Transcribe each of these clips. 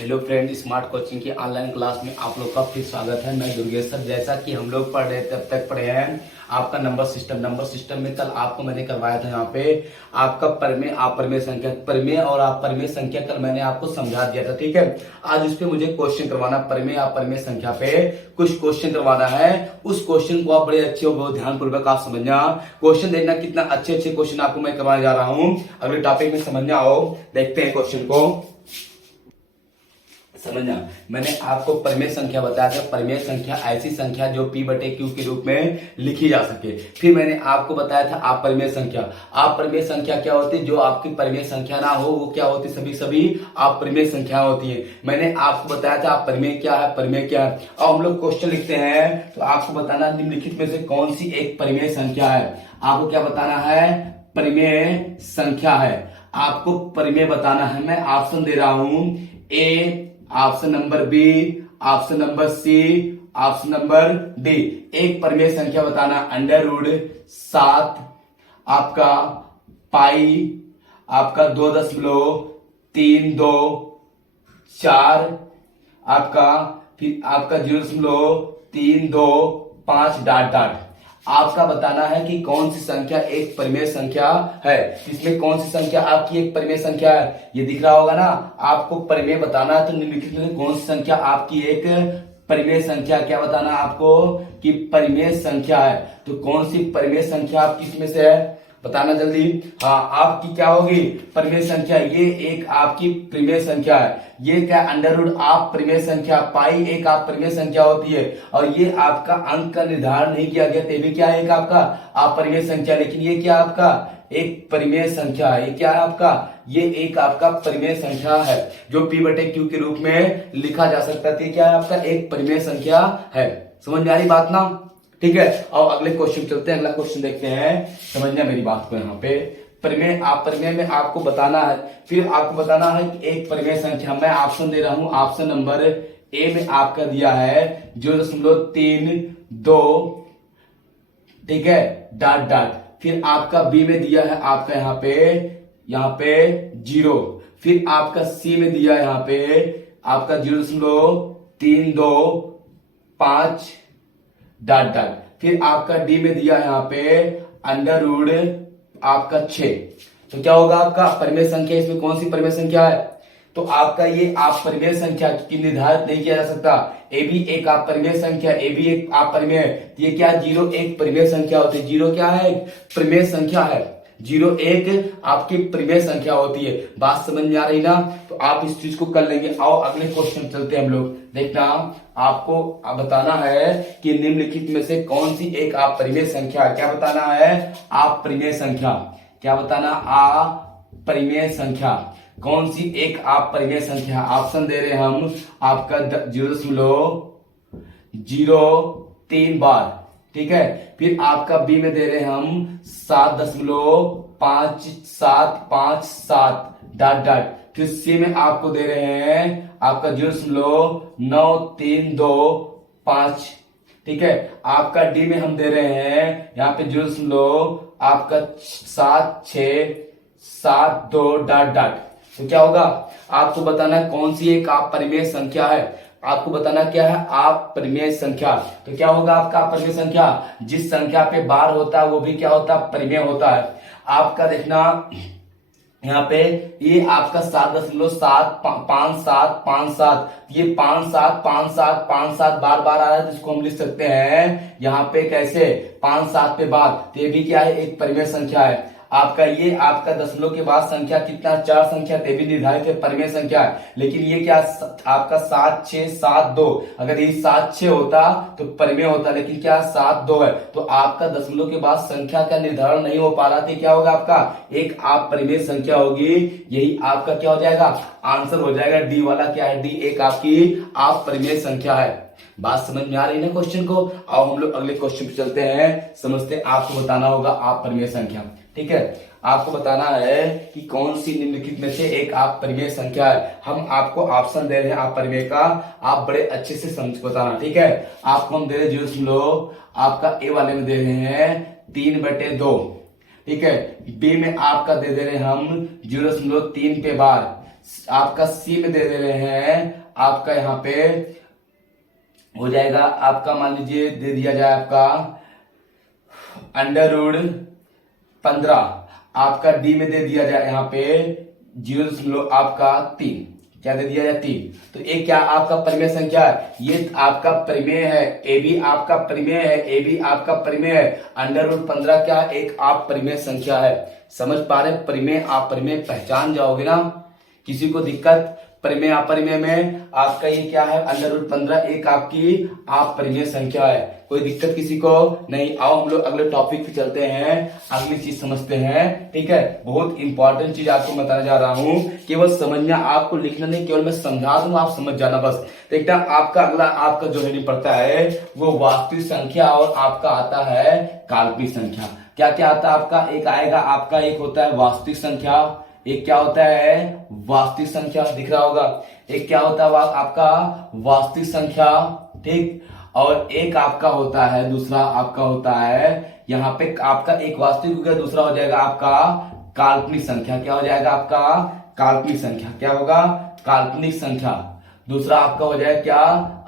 Hello friend, smart coaching की online class में आप लोग का फिर स्वागत है। मैं दुर्गेश सर। जैसा कि हम लोग पढ़ रहे तब तक पढ़े हैं आपका नंबर सिस्टम में कल आपको मैंने करवाया था यहाँ पे आपका परिमेय अपरिमेय संख्या, परिमेय और अपरिमेय संख्या कल मैंने आपको समझा दिया था। ठीक है, आज इस पे मुझे क्वेश्चन करवाना, परिमेय अपरिमेय संख्या पे कुछ क्वेश्चन करवाना है। उस क्वेश्चन को आप बड़े अच्छे और बहुत ध्यानपूर्वक आप समझना, क्वेश्चन देखना कितना अच्छे अच्छे क्वेश्चन आपको मैं करवाने जा रहा हूँ। अगले टॉपिक में समझना आओ, देखते हैं क्वेश्चन को समझना। मैंने आपको परिमेय संख्या बताया था, परिमेय संख्या ऐसी संख्या जो p बटे q के रूप में लिखी जा सके। फिर मैंने आपको बताया था अपरिमेय संख्या। अपरिमेय संख्या क्या होती है? जो आपकी परिमेय संख्या ना हो वो क्या होती है? सभी अपरिमेय संख्या होती है। मैंने आपको बताया था अपरिमेय क्या है, परिमेय क्या है। अब हम लोग क्वेश्चन लिखते हैं तो आपको बताना निम्नलिखित में से कौन सी एक परिमेय संख्या है। आपको क्या बताना है? परिमेय संख्या है। आपको परिमेय बताना है। मैं ऑप्शन दे रहा हूं, A, option number B, option number C, option number D. एक परिमेय संख्या बताना, √7 आपका पाई आपका 2.324 आपका, फिर आपका 0.325 डॉट डॉट। आपका बताना है कि कौन सी संख्या एक परिमेय संख्या है। इसमें कौन सी संख्या आपकी एक परिमेय संख्या है, ये दिख रहा होगा ना। आपको परिमेय बताना है तो निम्नलिखित में कौन सी संख्या आपकी एक परिमेय संख्या, क्या बताना आपको कि परिमेय संख्या है। तो कौन सी परिमेय संख्या आपकी इसमें से है, बताना जल्दी। हाँ, आपकी क्या होगी परिमेय संख्या? ये एक आपकी परिमेय संख्या है। ये क्या? √ आप परिमेय संख्या, पाई एक आप परिमेय संख्या होती है। और ये आपका अंक का निर्धारण नहीं किया गया, भी क्या है? एक आपका अपरिमेय संख्या। लेकिन ये क्या आपका एक परिमेय संख्या है। ये क्या है आपका? ये एक आपका परिमेय संख्या है जो p बटे q के रूप में लिखा जा सकता है। तो क्या है आपका? एक परिमेय संख्या है। समझ में आ रही बात ना? ठीक है, और अगले क्वेश्चन चलते हैं। अगला क्वेश्चन देखते हैं, समझना मेरी बात को। यहाँ पे परिमेय अपरिमेय में आपको बताना है, फिर आपको बताना है कि एक परिमेय संख्या। मैं ऑप्शन दे रहा हूं, ऑप्शन नंबर ए में आपका दिया है 0.32, ठीक है, डॉट डॉट। फिर आपका बी में दिया है आपका यहाँ पे 0। फिर आपका सी में दिया है यहाँ पे आपका 0.325 डॉट डॉट। फिर आपका डी में दिया है यहाँ पे √ आपका 6। तो क्या होगा आपका परिमेय संख्या? इसमें कौन सी परिमेय संख्या है? तो आपका ये आप परिमेय संख्या की निर्धारित नहीं किया जा सकता। ए भी एक आप परिमेय संख्या, ए भी एक आप परिमेय। तो ये क्या? 0 एक परिमेय संख्या होती है। 0 क्या है? परिमेय संख्या है। 0 एक आपकी परिमेय संख्या होती है। बात समझ में आ रही ना? तो आप इस चीज को कर लेंगे। आओ अगले क्वेश्चन चलते हैं हम लोग। देखना, आपको बताना है कि निम्नलिखित में से कौन सी एक आप परिमेय संख्या। क्या बताना है? आप परिमेय संख्या। क्या बताना? अपरिमेय संख्या। कौन सी एक आप परिमेय संख्या? ऑप्शन दे रहे हैं हम आपका 0.03 बार, ठीक है। फिर आपका बी में दे रहे हैं हम 7.5757 डॉट डॉट। फिर सी में आपको दे रहे हैं आपका 0.9325, ठीक है। आपका डी में हम दे रहे हैं यहाँ पे 0.7672 डॉट डॉट। तो क्या होगा? आपको बताना है कौन सी एक आप परिमेय संख्या है। आपको बताना क्या है? आप परिमेय संख्या। तो क्या होगा आपका अपरिमेय संख्या? जिस संख्या पे बार होता है वो भी क्या होता है? परिमेय होता है। आपका देखना यहाँ पे ये आपका 7.5757, ये 575757 बार बार आ रहा है, जिसको हम लिख सकते हैं यहाँ पे कैसे? 5-7 पे बार। तो ये भी क्या है? एक परिमेय संख्या है। आपका ये आपका दशमलव के बाद संख्या कितना? 4 संख्या, ते भी निर्धारित है, परिमेय संख्या है। लेकिन ये क्या आपका 7672, अगर ये 76 होता तो परिमेय होता, लेकिन क्या 72 है। तो आपका दशमलव के बाद संख्या का निर्धारण नहीं हो पा रहा था। क्या होगा आपका? एक आप परिमेय संख्या होगी। यही आपका क्या हो जाएगा? आंसर हो जाएगा। डी वाला क्या है? डी एक आपकी आप परिमेय संख्या है। बात समझ में आ रही है ना क्वेश्चन को? आओ हम लोग अगले क्वेश्चन पे चलते हैं, समझते हैं। आपको बताना होगा आप परिमेय संख्या, ठीक है। आपको बताना है कि कौन सी निम्नलिखित में से एक आप परिमेय संख्या है। हम आपको ऑप्शन दे रहे हैं आप परिमेय का, आप बड़े अच्छे से समझ बताना, ठीक है। आपको हम दे रहे 0 आपका ए वाले में दे रहे हैं 3/2, ठीक है। बी में आपका दे रहे हैं हम 0.3 पे बार, आपका सी में दे दे रहे हैं, आपका यहाँ पे हो जाएगा आपका, मान लीजिए दे दिया जाए आपका √15, आपका डी में दे दिया जाए यहाँ पे 0 आपका 3, क्या दे दिया जाए 3। तो एक क्या आपका परिमेय संख्या है, ये आपका परिमेय है, ए बी आपका परिमेय है, ए बी आपका परिमेय है, √15 क्या एक आप परिमेय संख्या है। समझ पा रहे, परिमेय आप परिमेय पहचान जाओगे ना, किसी को दिक्कत परिमेय अपरिमेय में आपका ये क्या है, √15 एक आपकी आप परिमेय संख्या है, कोई दिक्कत किसी को नहीं। आओ हम लोग अगले टॉपिक पे चलते हैं, अगली चीज समझते हैं, ठीक है। बहुत इंपॉर्टेंट चीज आपको बताने जा रहा हूं, केवल समझना, आपको लिखना नहीं, केवल मैं समझा दूंगा, आप समझ जाना बस। देखना आपका अगला आपका जो हेडिंग पड़ता है वो वास्तविक संख्या और आपका आता है काल्पनिक संख्या। क्या क्या आता है आपका, एक आएगा आपका, एक होता है वास्तविक संख्या, एक क्या होता है वास्तविक संख्या, दिख रहा होगा, एक क्या होता है आपका वास्तविक संख्या, ठीक। और एक आपका होता है, दूसरा आपका होता है यहाँ पे आपका, एक वास्तविक हो गया, दूसरा हो जाएगा आपका काल्पनिक संख्या। क्या हो जाएगा आपका काल्पनिक संख्या, क्या होगा काल्पनिक संख्या, दूसरा आपका हो जाएगा क्या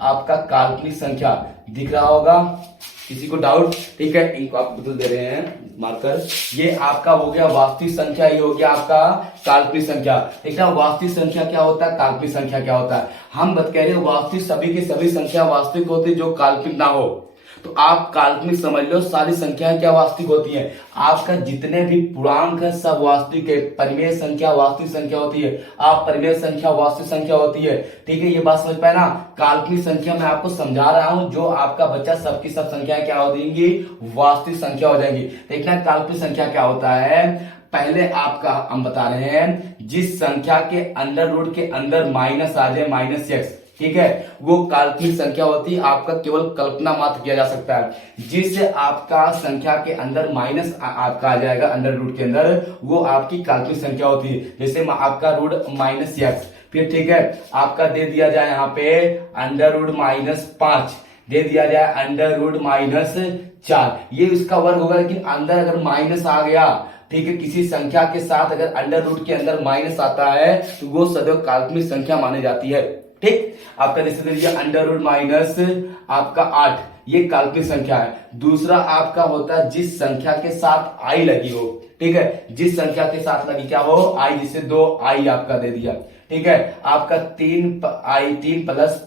आपका काल्पनिक संख्या, दिख रहा होगा, किसी को डाउट, ठीक है। इनको आप बदल दे रहे हैं मार्कर, ये आपका हो गया वास्तविक संख्या, ये हो गया आपका काल्पनिक संख्या। देखना वास्तविक संख्या क्या होता है, काल्पनिक संख्या क्या होता है। हम बात कह रहे हैं वास्तविक, सभी की सभी संख्या वास्तविक होती है जो काल्पनिक ना हो, तो आप काल्पनिक समझ लो, सारी संख्याएं क्या वास्तविक होती हैं, आपका जितने भी पूर्णांक है सब वास्तविक है। परिमेय संख्या वास्तविक संख्या होती है, आप परिमेय संख्या वास्तविक संख्या होती है, ठीक है। ये बात समझ पाए ना। काल्पनिक संख्या मैं आपको समझा रहा हूं, जो आपका बच्चा सबकी सब संख्याएं क्या हो जाएंगी, वास्तविक संख्या हो जाएंगी। देखना काल्पनिक संख्या क्या होता है, पहले आपका हम बता रहे हैं, जिस संख्या के अंडर रूट के अंदर माइनस आ जाए, -x, ठीक है, वो काल्पनिक संख्या होती है, आपका केवल कल्पना मात्र किया जा सकता है। जिससे आपका संख्या के अंदर माइनस आपका आ जाएगा अंडर रूट के अंदर, वो आपकी काल्पनिक संख्या होती है। जैसे आपका रूट -x, फिर ठीक है आपका दे दिया जाए यहाँ पे √-5, दे दिया जाए √-4, ये इसका वर्ग होगा, लेकिन अंदर अगर माइनस आ गया, ठीक है, किसी संख्या के साथ अगर अंडर रूट के अंदर माइनस आता है तो वो सदैव काल्पनिक संख्या मानी जाती है, ठीक। आपका जैसे दे दिया √- आपका 8, ये काल्पनिक संख्या है। दूसरा आपका होता है जिस संख्या के साथ आई लगी हो, ठीक है, जिस संख्या के साथ लगी क्या हो आई, जिसे 2i आपका दे दिया, ठीक है, आपका 3 +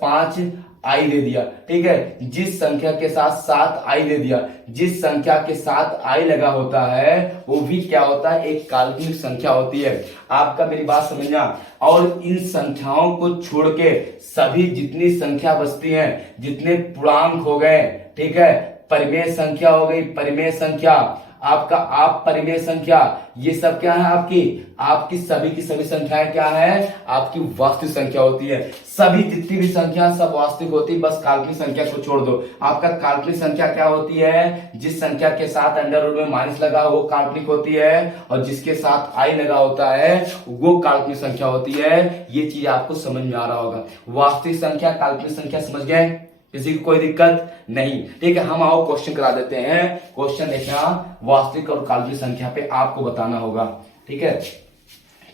5 आई दे दिया, ठीक है। जिस संख्या के साथ 7 आई दे दिया, जिस संख्या के साथ आई लगा होता है वो भी क्या होता है, एक काल्पनिक संख्या होती है। आपका मेरी बात समझना। और इन संख्याओं को छोड़ के सभी जितनी संख्या बचती हैं, जितने पूर्णांक हो गए, ठीक है, परिमेय संख्या हो गई, परिमेय संख्या, आपका आप परिमेय संख्या, ये सब क्या है आपकी, आपकी सभी की सभी संख्याएं क्या है, आपकी वास्तविक संख्या होती है। सभी जितनी भी संख्या सब वास्तविक होती है, बस काल्पनिक संख्या को छोड़ दो। आपका काल्पनिक संख्या क्या होती है, जिस संख्या के साथ अंडर रूट में माइनस लगा वो काल्पनिक होती है, और जिसके साथ आई लगा होता है वो काल्पनिक संख्या होती है। ये चीज आपको समझ में आ रहा होगा। वास्तविक संख्या काल्पनिक संख्या समझ गए, किसी को कोई दिक्कत नहीं, ठीक है। हम आओ क्वेश्चन करा देते हैं। क्वेश्चन देखना, वास्तविक और काल्पनिक संख्या पे आपको बताना होगा, ठीक है।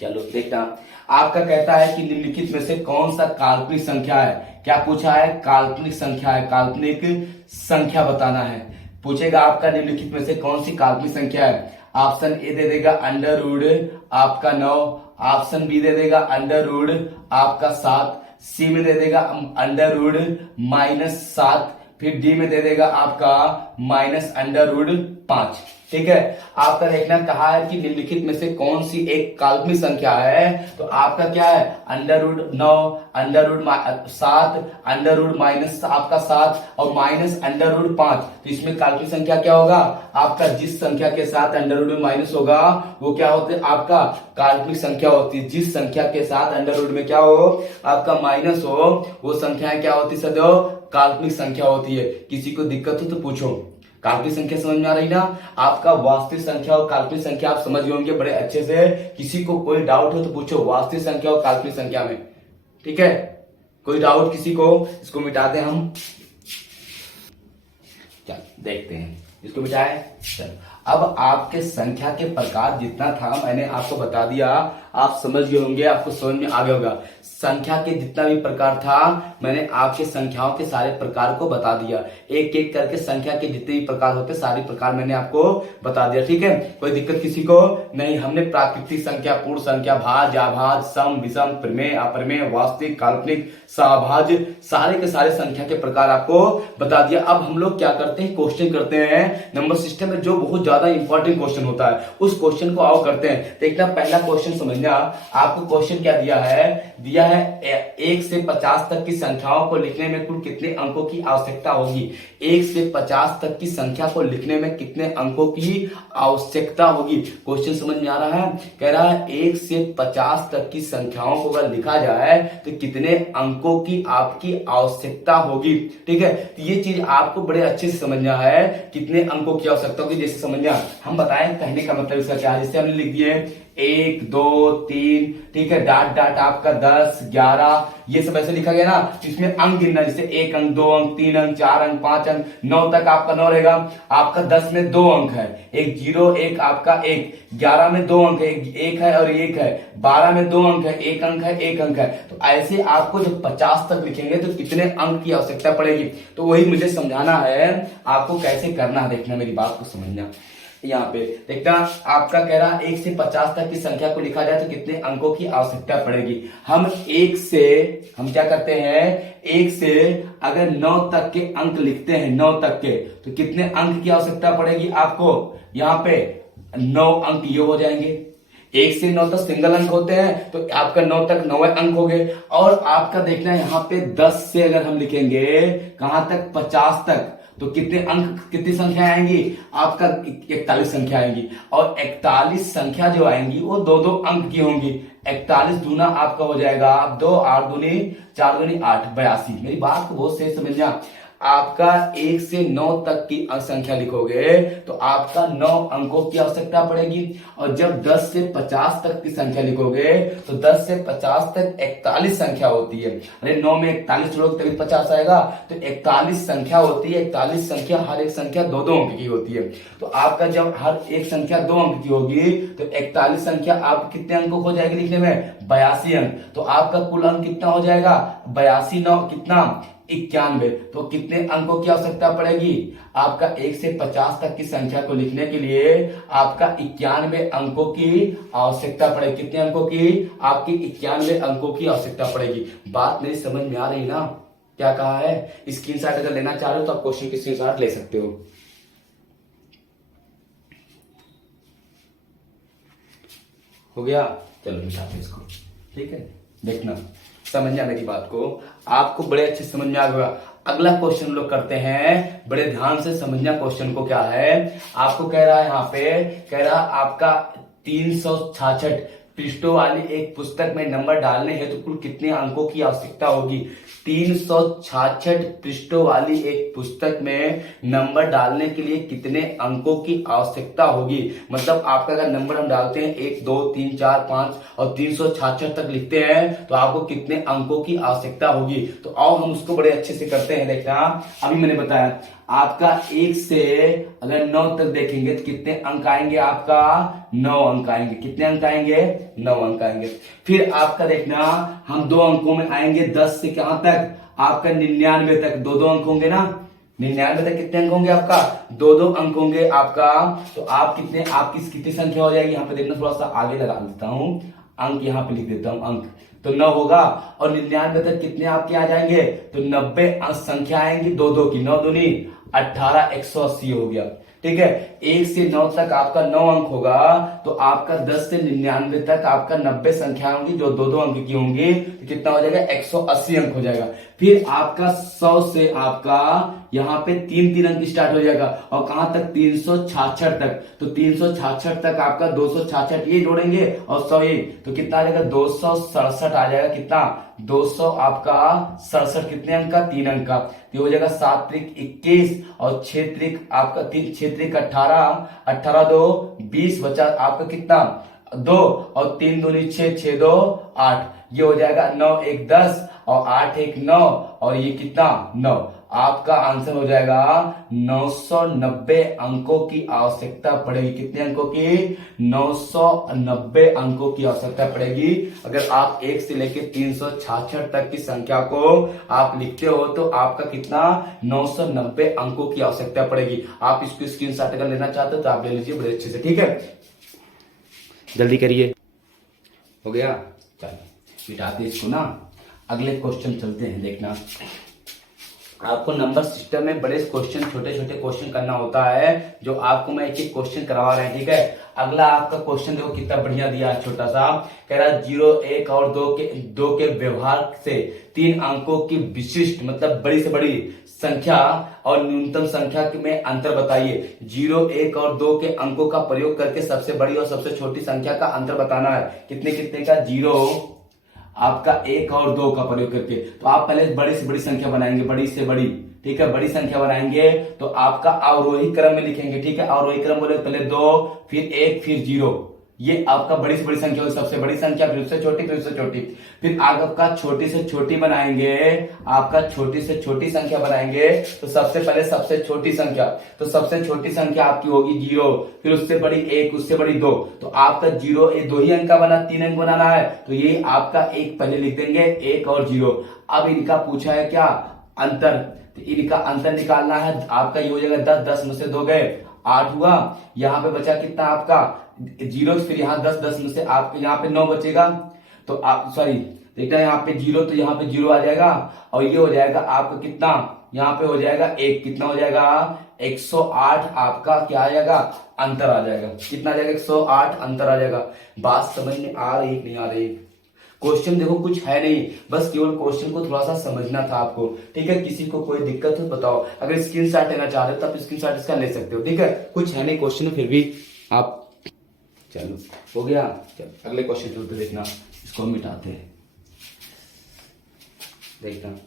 चलो देखना, आपका कहता है कि निम्नलिखित में से कौन सा काल्पनिक संख्या है। क्या पूछा है, काल्पनिक संख्या है, काल्पनिक संख्या बताना है। पूछेगा आपका निम्नलिखित में से कौन सी काल्पनिक संख्या है। ऑप्शन ए दे देगा √ आपका 9, ऑप्शन बी दे देगा √ आपका 7, सी में दे देगा √-7, फिर डी में दे देगा आपका -√5, ठीक है। आपका देखना कहा है कि निम्नलिखित में से कौन सी एक काल्पनिक संख्या है, तो आपका क्या है √9, √7, आपका 7 और -√5। तो इसमें काल्पनिक संख्या क्या होगा, आपका जिस संख्या के साथ अंडर रूट में माइनस होगा वो क्या होता है, आपका काल्पनिक संख्या होती है। जिस संख्या के साथ अंडर रूट में क्या हो, आपका माइनस हो, वो संख्या क्या होती है, सदैव काल्पनिक संख्या होती है। किसी को दिक्कत हो तो पूछो। काल्पनिक संख्या समझ में आ रही ना। आपका वास्तविक संख्या और काल्पनिक संख्या आप समझ गए होंगे बड़े अच्छे से। किसी को कोई डाउट हो तो पूछो वास्तविक संख्या और काल्पनिक संख्या में, ठीक है। कोई डाउट किसी को, इसको मिटा दें हम, चल देखते हैं इसको मिटाए। चल अब आपके संख्या के प्रकार जितना था मैंने आपको बता दिया, आप समझ गए होंगे, आपको समझ में आ गया होगा। संख्या के जितना भी प्रकार था मैंने आपके संख्याओं के सारे प्रकार को बता दिया, एक एक करके संख्या के जितने भी प्रकार होते सारे प्रकार मैंने आपको बता दिया। ठीक है, कोई दिक्कत किसी को नहीं। हमने प्राकृतिक संख्या, पूर्ण संख्या, भाज्य, अभाज्य, सम, विषम, प्रमेय, अप्रमेय, वास्तविक, काल्पनिक, सहभाज्य, सारे के सारे संख्या के प्रकार आपको बता दिया। अब हम लोग क्या करते हैं, क्वेश्चन करते हैं नंबर सिस्टम में, जो बहुत ज्यादा इंपॉर्टेंट क्वेश्चन होता है उस क्वेश्चन को आओ करते हैं। देखना पहला क्वेश्चन समझना, आपको क्वेश्चन क्या दिया है, 1 से 50 तक की संख्याओं को लिखने में कुल कितने अंकों की आवश्यकता होगी। 1 से 50 तक की संख्या को लिखने में कितने अंकों की आवश्यकता होगी। क्वेश्चन समझ में आ रहा है, कह रहा है 1 से 50 तक की संख्याओं को अगर लिखा जाए तो कितने अंकों की आपकी आवश्यकता होगी। ठीक है, तो ये चीज आपको बड़े अच्छे से समझना है, कितने अंकों की आवश्यकता होगी। जैसे समझना, हम बताएं कहने का मतलब इसका क्या है। जैसे हमने लिख दिए 1 2 3, ठीक है, डाट डाट आपका 10 11 ये सब ऐसे लिखा गया ना, इसमें अंक गिनना, जैसे 1 अंक, 2 अंक, 3 अंक, 4 अंक, 5 अंक, 9 तक आपका 9 रहेगा। आपका 10 में 2 अंक है, एक 0 एक आपका 1, 11 में 2 अंक है, एक है और 1 है, 12 में 2 अंक है, 1 अंक है 1 अंक है। तो ऐसे आपको जब 50 तक लिखेंगे तो कितने अंक की आवश्यकता पड़ेगी, तो वही मुझे समझाना है आपको, कैसे करना है देखना, मेरी बात को समझना। यहाँ पे देखना, आपका कह रहा 1 से 50 तक की संख्या को लिखा जाए तो कितने अंकों की आवश्यकता पड़ेगी। हम क्या करते हैं, 1 से अगर 9 तक के अंक लिखते हैं, 9 तक के, तो कितने अंक की आवश्यकता पड़ेगी आपको। यहाँ पे 9 अंक ये हो जाएंगे, 1 से 9 तक सिंगल अंक होते हैं तो आपका 9 तक 9 अंक हो गए। और आपका देखना है यहाँ पे 10 से अगर हम लिखेंगे कहां तक, 50 तक, तो कितने अंक, कितनी संख्या आएंगी आपका, 41 संख्या आएंगी। और 41 संख्या जो आएंगी वो 2-2 अंक की होंगी। 41 दूना आपका हो जाएगा 2, 8 दूनी 4 दूनी 8, 82। मेरी बात को बहुत सही समझना, आपका 1 से 9 तक की संख्या लिखोगे तो आपका 9 अंकों की आवश्यकता पड़ेगी। और जब 10 से 50 तक की संख्या लिखोगे तो 10 से 50 तक 41 संख्या होती है। अरे 9 में 41 जोड़ोगे तभी 50 आएगा, तो 41 संख्या होती है। 41 संख्या, हर एक संख्या 2-2 अंक की होती है। तो आपका जब हर एक संख्या 2 अंक की होगी तो 41 संख्या आप कितने अंकों हो जाएगी लिखने में, 82 अंक। तो आपका कुल अंक कितना हो जाएगा, 82 9 कितना, 91। तो कितने अंकों की आवश्यकता पड़ेगी आपका, 1 से 50 तक की संख्या को लिखने के लिए आपका 91 अंकों की आवश्यकता पड़ेगी। कितने अंकों की, आपकी 91 अंकों की आवश्यकता पड़ेगी। बात मेरी समझ में आ रही ना, क्या कहा है। स्क्रीनशॉट अगर लेना चाह रहे हो तो आप क्वेश्चन की स्क्रीनशॉट ले सकते हो। हो गया, चलो मिटाते इसको। ठीक है, देखना, समझना मेरी बात को, आपको बड़े अच्छे समझ में आ गया। अगला क्वेश्चन लोग करते हैं, बड़े ध्यान से समझना क्वेश्चन को। क्या है, आपको कह रहा है यहाँ पे, कह रहा आपका 366 पृष्ठों वाली एक पुस्तक में नंबर डालने हेतु कुल कितने अंकों की आवश्यकता होगी। 366 पृष्ठों वाली एक पुस्तक में नंबर डालने के लिए कितने अंकों की आवश्यकता होगी। मतलब आपका अगर नंबर हम डालते हैं 1 2 3 4 5 और 366 तक लिखते हैं तो आपको कितने अंकों की आवश्यकता होगी। तो आओ हम उसको बड़े अच्छे से करते हैं। देखना, अभी मैंने बताया आपका 1 से अगर 9 तक देखेंगे तो कितने अंक आएंगे, आपका 9 अंक आएंगे। कितने अंक आएंगे, 9 अंक आएंगे। फिर आपका देखना, हम 2 अंकों में आएंगे, 10 से कहां तक, आपका 99 तक 2-2 अंक होंगे ना। 99 तक कितने अंक होंगे आपका, 2-2 अंक होंगे आपका। तो आप कितने, आपकी कितनी संख्या हो जाएगी, यहाँ पे देखना, थोड़ा सा आगे लगा देता हूं अंक, यहाँ पे लिख देता हूं अंक, तो 9 होगा। और 99 तक कितने आपके आ जाएंगे, तो 90 अंक संख्या आएंगी, 2-2 की, 9 दूनी 18, 180 हो गया। ठीक है, 1 से 9 तक आपका 9 अंक होगा, तो आपका 10 से 99 तक आपका 90 संख्या होंगी जो 2-2 अंक की होंगी, तो कितना हो जाएगा, 180 अंक हो जाएगा। फिर आपका 100 से आपका यहाँ पे 3-3 अंक स्टार्ट हो जाएगा, और कहां तक, 366 तक। तो 366 तक आपका 266 ये जोड़ेंगे और 100 ये, तो कितना आ जाएगा, 267 आ जाएगा। कितना, 200 आपका 67 कितने अंक का, 3 अंक का। तो हो जाएगा 7 त्रिक 21 और 6 त्रिक आपका 3, 6 त्रिक 18, 18 2 20 बचा आपका कितना, 2 और 3 दूनी 6, 6 2 8, ये हो जाएगा 9 1 10 और 8 1 9 और ये कितना 9। आपका आंसर हो जाएगा 990 अंकों की आवश्यकता पड़ेगी। कितने अंकों की? 990 अंकों की आवश्यकता पड़ेगी। अगर आप 1 से लेकर 366 तक की संख्या को आप लिखते हो तो आपका कितना 990 अंकों की आवश्यकता पड़ेगी। आप इसको स्क्रीनशॉट अगर लेना चाहते हो तो आप ले लीजिए बड़े अच्छे से, ठीक है। जल्दी करिए। हो गया? चलो मिटाते इसको ना, अगले क्वेश्चन चलते हैं। देखना, आपको नंबर सिस्टम में बड़े क्वेश्चन, छोटे छोटे क्वेश्चन करना होता है, जो आपको मैं एक एक क्वेश्चन करवा रहा है, ठीक है। अगला आपका क्वेश्चन देखो कितना बढ़िया दिया है, छोटा सा। कह रहा है 0 1 और 2 के व्यवहार से 3 अंकों की विशिष्ट मतलब बड़ी से बड़ी संख्या और न्यूनतम संख्या में अंतर बताइए। 0 1 और 2 के अंकों का प्रयोग करके सबसे बड़ी और सबसे छोटी संख्या का अंतर बताना है। कितने कितने का? 0 आपका 1 और 2 का प्रयोग करके। तो आप पहले बड़ी से बड़ी संख्या बनाएंगे, बड़ी से बड़ी, ठीक है। बड़ी संख्या बनाएंगे तो आपका अवरोही क्रम में लिखेंगे, ठीक है। अवरोही क्रम बोले पहले 2 फिर 1 फिर 0, ये आपका बड़ी से बड़ी संख्या होगी। सबसे बड़ी संख्या फिर उससे छोटी फिर उससे छोटी, फिर आपका छोटी से छोटी बनाएंगे। आपका छोटी से छोटी संख्या बनाएंगे तो सबसे पहले सबसे छोटी संख्या, तो सबसे छोटी संख्या आपकी होगी 0, फिर उससे बड़ी 1, उससे बड़ी 2। तो आपका 0 2 ही अंक का बना, 3 अंक बनाना है तो ये आपका 1 पहले लिख देंगे, 1 और 0। अब इनका पूछा है क्या? अंतर। तो इनका अंतर निकालना है। आपका ये हो जाएगा 10, 10 में से 2 गए 8 हुआ। यहाँ पे बचा कितना आपका 0, फिर यहाँ 10, 10 में से आपके यहाँ पे 9 बचेगा। तो आप सॉरी देखना, यहाँ पे 0 तो यहाँ पे 0 आ जाएगा और ये हो जाएगा आपका कितना, यहाँ पे हो जाएगा 1, कितना हो जाएगा 108। आपका क्या आ जाएगा? अंतर आ जाएगा। कितना आ जाएगा? 108 अंतर आ जाएगा। बात समझ में आ रही नहीं आ रही? क्वेश्चन देखो कुछ है नहीं, बस केवल क्वेश्चन को थोड़ा सा समझना था आपको, ठीक है। किसी को कोई दिक्कत हो बताओ, अगर स्क्रीनशॉट लेना चाह रहे हो तो आप स्क्रीनशॉट इसका ले सकते हो, ठीक है। कुछ है नहीं क्वेश्चन फिर भी आप, चलो हो गया। चलो अगले क्वेश्चन चलते, देखना इसको हम मिटाते हैं। देखना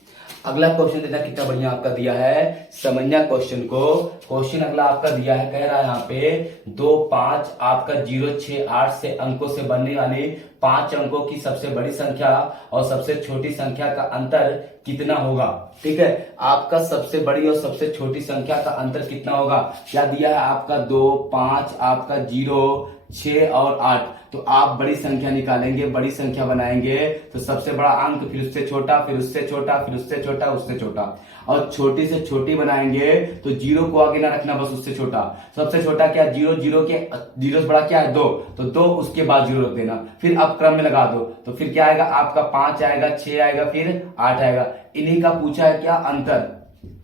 अगला क्वेश्चन देखना कितना बढ़िया आपका दिया है, समझना क्वेश्चन को। क्वेश्चन अगला आपका दिया है, कह रहा है यहाँ पे 2 5 आपका 0 6 8 से अंकों से बनने वाली 5 अंकों की सबसे बड़ी संख्या और सबसे छोटी संख्या का अंतर कितना होगा, ठीक है। आपका सबसे बड़ी और सबसे छोटी संख्या का अंतर कितना होगा? क्या दिया है आपका? 2 5 आपका 0 6 और 8। तो आप बड़ी संख्या निकालेंगे, बड़ी संख्या बनाएंगे तो सबसे बड़ा अंक, फिर उससे छोटा, फिर उससे छोटा, फिर उससे छोटा, उससे छोटा, और छोटी से छोटी बनाएंगे तो 0 को आगे ना रखना, बस उससे छोटा। सबसे छोटा क्या? 0, 0 के 0 से बड़ा क्या है? 2, तो 2 उसके बाद 0 रख देना, फिर अब क्रम में लगा दो तो फिर क्या आएगा आपका? 5 आएगा, 6 आएगा, फिर 8 आएगा। इन्हीं का पूछा है क्या? अंतर,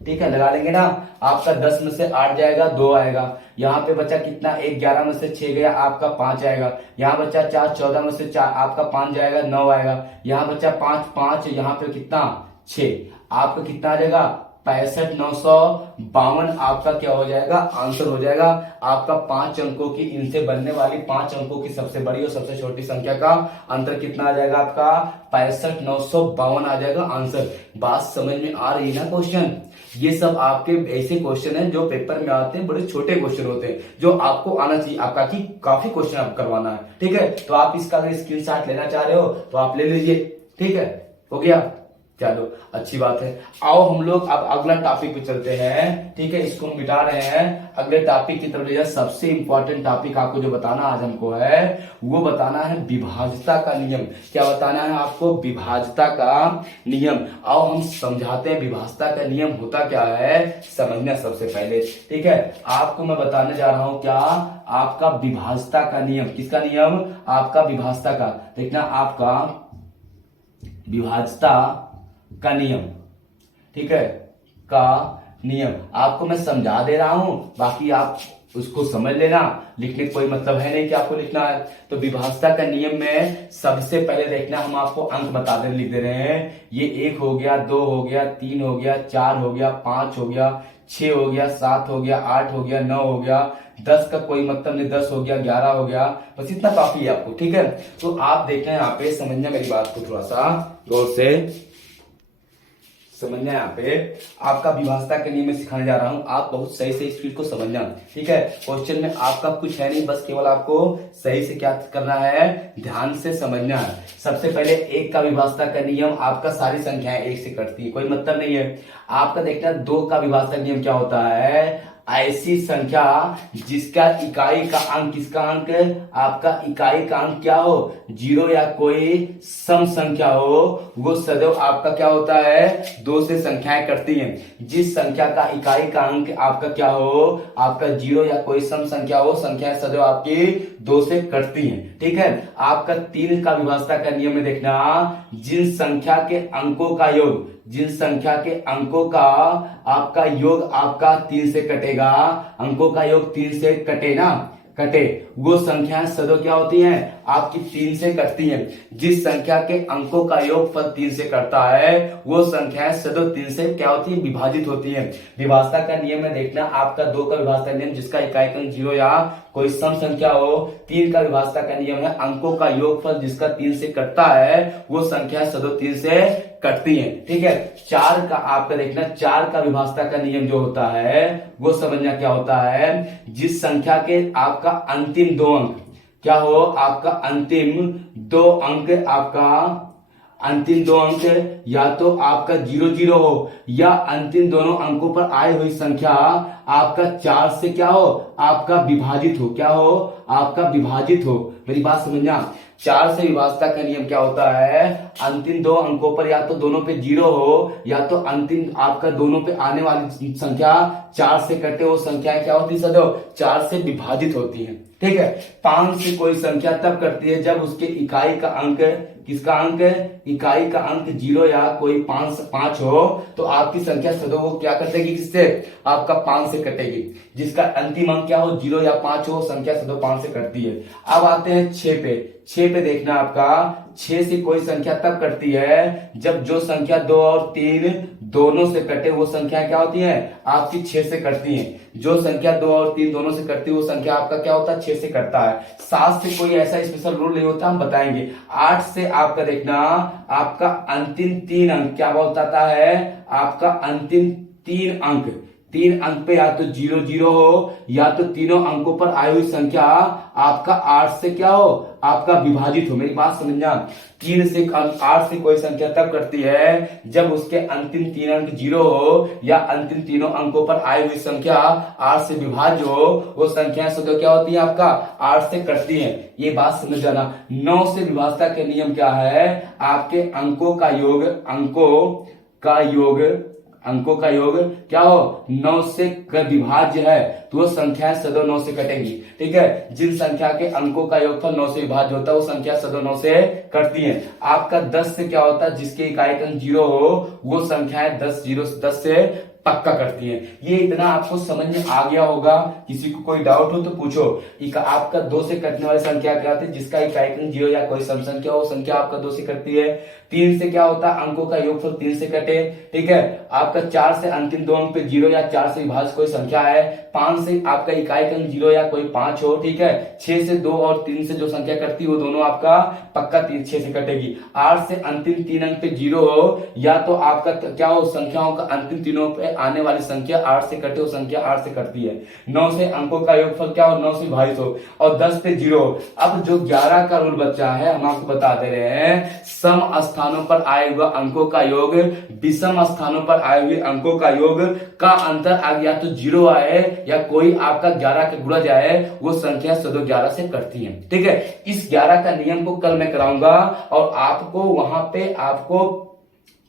ठीक है। लगा लेंगे ना। आपका 10 में से 8 जाएगा, 2 आएगा। यहाँ पे बचा कितना? 1 11 में से 6 गया, आपका 5 आएगा। यहाँ बचा 4 14 में से 4 आपका 5 जाएगा, 9 आएगा। यहाँ बचा 5 5, यहाँ पे कितना? 6। आपका कितना आ जाएगा? 65 952 आपका क्या हो जाएगा? आंसर हो जाएगा। आपका 5 अंकों की, इनसे बनने वाली 5 अंकों की सबसे बड़ी और सबसे छोटी संख्या का अंतर कितना आ जाएगा? आपका 65 952 आ जाएगा आंसर। बात समझ में आ रही है ना? क्वेश्चन ये सब आपके ऐसे क्वेश्चन हैं जो पेपर में आते हैं, बड़े छोटे क्वेश्चन होते हैं जो आपको आना चाहिए। आपका की काफी क्वेश्चन आप करवाना है, ठीक है। तो आप इसका अगर स्क्रीनशॉट लेना चाह रहे हो तो आप ले लीजिए, ठीक है। हो गया? चलो अच्छी बात है। आओ हम लोग अब अगला टॉपिक पे चलते हैं, ठीक है। इसको हम मिटा रहे हैं, अगले टॉपिक की तरफ ले जाए। सबसे इंपॉर्टेंट टॉपिक आपको जो बताना आज हमको है वो बताना है विभाज्यता का नियम। क्या बताना है आपको? विभाज्यता का नियम। आओ हम समझाते हैं विभाज्यता का नियम होता क्या है, समझना सबसे पहले, ठीक है। आपको मैं बताने जा रहा हूं क्या? आपका विभाज्यता का नियम। किसका नियम? आपका विभाज्यता का। देखना आपका विभाज्यता का नियम, ठीक है, का नियम आपको मैं समझा दे रहा हूं, बाकी आप उसको समझ लेना। लिखने का कोई मतलब है नहीं कि आपको लिखना है। तो विभाज्यता का नियम में सबसे पहले देखना, हम आपको अंक बता दे, लिख दे रहे हैं। ये 1 हो गया, 2 हो गया, 3 हो गया, 4 हो गया, 5 हो गया, 6 हो गया, 7 हो गया, 8 हो गया, 9 हो गया, 10 का कोई मतलब नहीं, 10 हो गया, 11 हो गया, बस इतना काफी है आपको, ठीक है। तो आप देखना यहाँ पे, समझना मेरी बात को थोड़ा सा गौर से, समझना। यहाँ पे आपका विभाजता के नियम में सिखाने जा रहा हूं, आप बहुत सही से इस चीज को समझना, ठीक है। क्वेश्चन में आपका कुछ है नहीं, बस केवल आपको सही से क्या करना है, ध्यान से समझना है। सबसे पहले एक का विभाजता का नियम, आपका सारी संख्याएं एक से कटती है, कोई मतलब नहीं है। आपका देखना दो का विभाजता का नियम क्या होता है, ऐसी संख्या जिसका इकाई का अंक, किसका अंक, आपका इकाई का अंक क्या हो, 0 या कोई सम संख्या हो, वो सदैव आपका क्या होता है, 2 से संख्याएं कटती हैं। जिस संख्या का इकाई का अंक आपका क्या हो, आपका 0 या कोई सम संख्या हो, संख्याएं सदैव आपकी 2 से कटती हैं, ठीक है। आपका 3 का विभाजता का नियम में देखना, जिन संख्या के अंकों का योग, जिन संख्या के अंकों का आपका योग आपका 3 से कटेगा, अंकों का योग 3 से कटे ना, कटे, वो संख्याएं सदैव क्या होती हैं, आपकी 3 से कटती हैं। जिस संख्या के अंकों का योगफल 3 से कटता है, वो संख्याएं सदैव 3 से क्या होती है, विभाजित होती हैं। विभाजता का नियम में देखना, आपका 2 का विभाजता नियम, जिसका इकाई का अंक 0 या कोई सम संख्या हो। 3 का विभाजता का नियम है, अंकों का योगफल जिसका 3 से कटता है, वो संख्या सदैव 3 से कटती है, ठीक है। 4 का आपका देखना, 4 का विभाजता का नियम जो होता है, वो समझना क्या होता है, जिस संख्या के आपका अंतिम 2 अंक क्या हो, आपका अंतिम 2 अंक, आपका अंतिम 2 अंक या तो आपका 0 हो, या अंतिम दोनों अंकों पर आई हुई संख्या आपका 4 से क्या हो, आपका विभाजित हो, क्या हो, आपका विभाजित हो। मेरी बात समझना, 4 से विभाजता का नियम क्या होता है, अंतिम 2 अंकों पर या तो दोनों पे 0 हो, या तो अंतिम आपका दोनों पे आने वाली संख्या 4 से कटे, वो संख्याएं क्या होती है, सदैव 4 से विभाजित होती हैं, ठीक है। 5 से कोई संख्या तब कटती है जब उसके इकाई का अंक, किसका अंक, इकाई का अंक 0 या कोई 5 हो, तो आपकी संख्या सदैव वो क्या कटेगी, किससे, आपका 5 से कटेगी। जिसका अंतिम अंक क्या हो, 0 या 5 हो, संख्या सदैव 5 से कटती है। अब आते हैं 6 पे। 6 पे देखना, आपका 6 से कोई संख्या तब कटती है जब जो संख्या 2 और 3 दोनों से कटे, वो संख्या क्या होती है, आपकी 6 से कटती है। जो संख्या 2 और 3 दोनों से कटती है, वो संख्या आपका क्या होता है, 6 से कटता है। 7 से कोई ऐसा स्पेशल रूल नहीं होता, हम बताएंगे। 8 से आपका देखना, आपका अंतिम 3 अंक क्या बताता है, आपका अंतिम 3 अंक, 3 अंक पे या तो 0 हो, या तो तीनों अंकों पर आई हुई संख्या आपका 8 से क्या हो, आपका विभाजित हो। मेरी बात समझना, 3 से 8 से कोई संख्या तब करती है जब उसके अंतिम 3 अंक 0 हो, या अंतिम तीनों अंकों पर आई हुई संख्या 8 से विभाज्य हो, वो संख्या सदैव क्या होती है, आपका 8 से कटती है। ये बात समझ जाना। 9 से विभाजता के नियम क्या है, आपके अंकों का योग, अंकों का योग क्या हो, 9 से विभाज्य है, तो वो संख्या सदैव 9 से कटेगी, ठीक है। जिन संख्या के अंकों का योगफल 9 से विभाज्य होता है, वो संख्या सदैव 9 से कटती है। आपका 10 से क्या होता है, जिसके इकाई का अंक 0 हो, वो संख्याएं 10 से पक्का करती है। ये इतना आपको समझ में आ गया होगा। किसी को कोई डाउट हो तो पूछो। आपका 2 से कटने वाली संख्या क्या होती है, जिसका इकाई का अंक 0 या कोई सम संख्या हो, संख्या आपका 2 से कटती है। 3 से क्या होता है, अंकों का योगफल 3 से कटे, ठीक है। आपका 4 से अंतिम 2 अंक पे 0 या 4 से विभाज्य कोई संख्या है। 5 से आपका इकाई का अंक 0 या कोई 5 हो, ठीक है। 6 से 2 और 3 से जो संख्या कटती है, वो दोनों आपका पक्का 6 से कटेगी। 8 से अंतिम 3 अंक पे 0 हो, या तो आपका क्या हो, संख्याओं का अंतिम तीनों पे आने वाली संख्या 8 से कटे, वो संख्या 8 से कटती है। 9 से अंकों का योगफल क्या हो, 9 से विभाजित हो, और 10 पे 0 हो। अब जो 11 का रूल बचा है, हम आपको बता दे रहे हैं, सम स्थानों पर आए हुए अंकों का योग विषम स्थानों पर आए हुए अंकों का योग का अंतर आ गया, तो 0 आए या कोई आपका 11 के गुणज आए, वो संख्या सदैव 11 से कटती है, ठीक है। इस 11 का नियम को कल मैं कराऊंगा, और आपको वहां पे आपको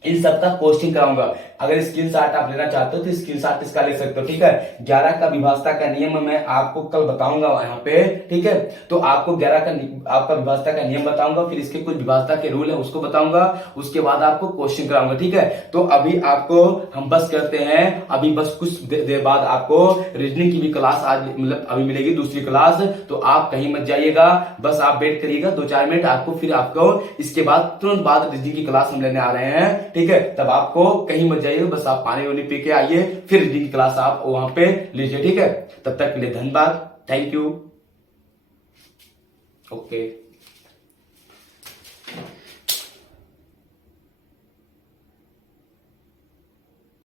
इन सब का क्वेश्चन कराऊंगा। अगर स्क्रीनशॉट आप लेना चाहते हो तो स्क्रीनशॉट इसका ले सकते हो, ठीक है। 11 का विभाजता का नियम मैं आपको कल बताऊंगा यहाँ पे, ठीक है। तो आपको 11 का आपका विभाजता का नियम बताऊंगा, फिर इसके कुछ विभाजता के रूल है उसको बताऊंगा, उसके बाद आपको क्वेश्चन कराऊंगा, ठीक है। तो अभी आपको हम बस करते हैं, अभी बस कुछ देर बाद आपको रीजनिंग की भी क्लास आज मतलब अभी मिलेगी, दूसरी क्लास, तो आप कहीं मत जाइएगा, बस आप वेट करिएगा 2-4 मिनट, आपको फिर आपको इसके बाद तुरंत बाद रीजनिंग की क्लास हम लेने आ रहे हैं, ठीक है। तब आपको कहीं मत जाइए, बस आप पानी वानी पी के आइए, फिर रीडिंग की क्लास आप वहां पे लीजिए, ठीक है। तब तक के लिए धन्यवाद, थैंक यू, ओके।